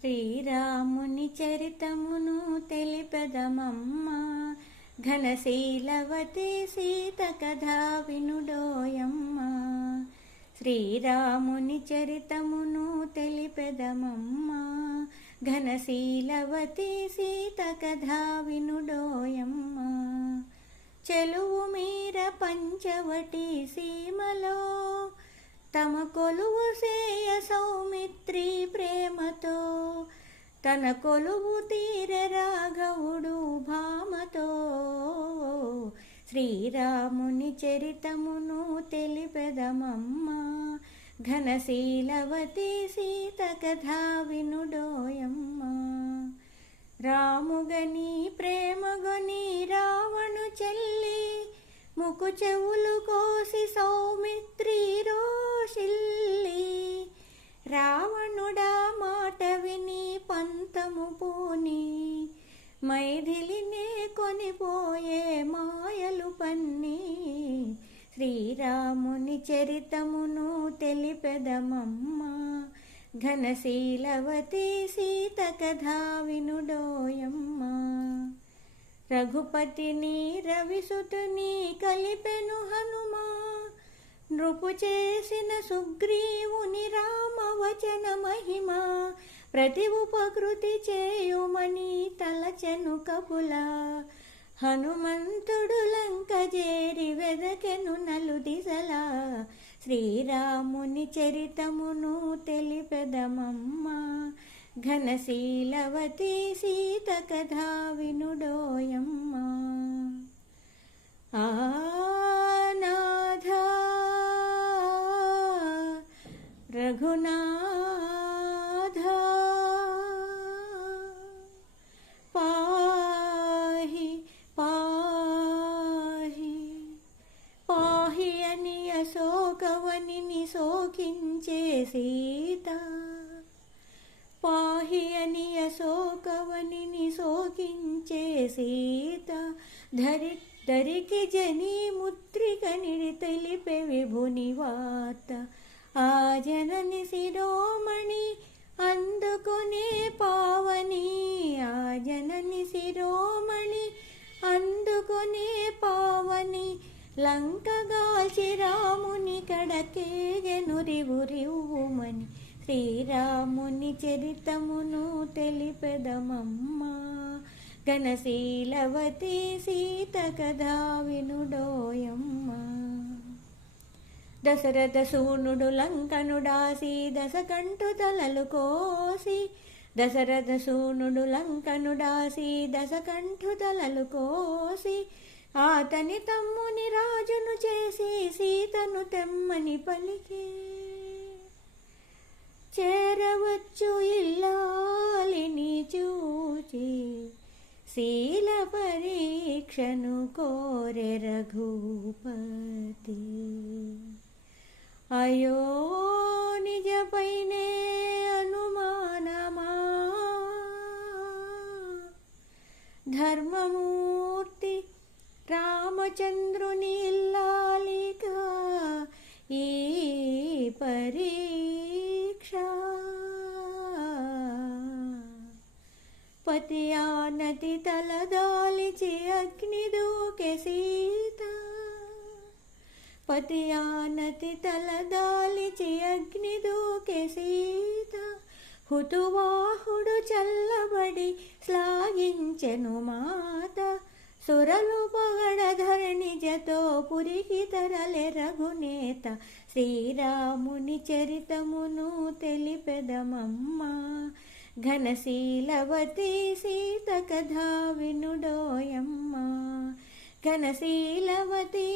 శ్రీరాముని చరితమును తెలిపెదమమ్మ, ఘనశీలవతి సీత కథ వినుడోయమ్మ. శ్రీరాముని చరితమును తెలిపెదమమ్మ, ఘనశీలవతి సీత కథ వినుడోయమ్మ. చెలువు మీర పంచవటి సీమలో తమ కొలువు సేయ సౌమిత్రి ప్రేమతో, తన కొలువు తీర రాఘవుడు భామతో. శ్రీరాముని చరితమును తెలిపెదమమ్మ, ఘనశీలవతి సీత కథ వినుడోయమ్మ. రాముగని ప్రేమగొని రావణు చెల్లి, ముకు చెవులు కోసి సౌమిత్రి రోషిల్లి. రావణుడా మాట విని పంతము పూని, మైథిలినే కొనిపోయే మాయలు పన్ని. శ్రీరాముని చరితమును తెలిపెదమమ్మ, ఘనశీలవతి సీత కథ వినుడోయమ్మ. రఘుపతిని రవిసుతుని కలిపెను హనుమా, నృపు చేసిన సుగ్రీవుని రామవచన మహిమ. ప్రతి ఉపకృతి చేయుమని తలచెను కపుల, హనుమంతుడు లంక చేరి వెదకెను నలుదిశలా. శ్రీరాముని చరితమును తెలిపెదమమ్మ, ఘనశీలవతి సీత కథ వినుడోయమ్మ. ఆనాథ రఘునాథ పాహి పాహి పాహి అని అశోకవనిని శోకించే సీత. పాహి అని అశోకవనిని శోకించే సీత. దరికి జని ముద్రిక నిడి తెలిపే విభుని వార్త. ఆ జనని శిరోమణి అందుకునే పావని, ఆ జనని శిరోమణి అందుకునే పావని. లంకగాల్చి రాముని కడకేగెను రివురివుమని. శ్రీరాముని చరితమును తెలిపెదమమ్మ, ఘనశీలవతి సీత కథ వినుడోయమ్మ. దశరథ సూనుడు లంకనుడాసి దశకంఠు తలలు కోసి. దశరథ సూనుడు లంకనుడాసి దశకంఠు తలలు కోసి. ఆతని తమ్ముని రాజును చేసి సీతను తెమ్మని పలికే. చేరవచ్చు ఇల్లాలిని చూచి, శీల పరీక్షను కోరె రఘుపతి. అయో నిజపైనే అనుమానమా, ధర్మమూర్తి రామచంద్రుని ఇల్లాలిగా ఈ పరీక్ష. పతి ఆనతి తలదాలిచి అగ్ని దూకె సీత. పతి ఆనతి తలదాలిచి అగ్ని దూకె సీత. హుతువాహుడు చల్లబడి శ్లాఘించెను మాత. సురలు పగడ ధరణిజతో పురికి తరలె రఘునేత. శ్రీరాముని చరితమును తెలిపెదమమ్మ, ఘనశీలవతి సీత కథ వినుడోయమ్మ. ఘనశీలవతి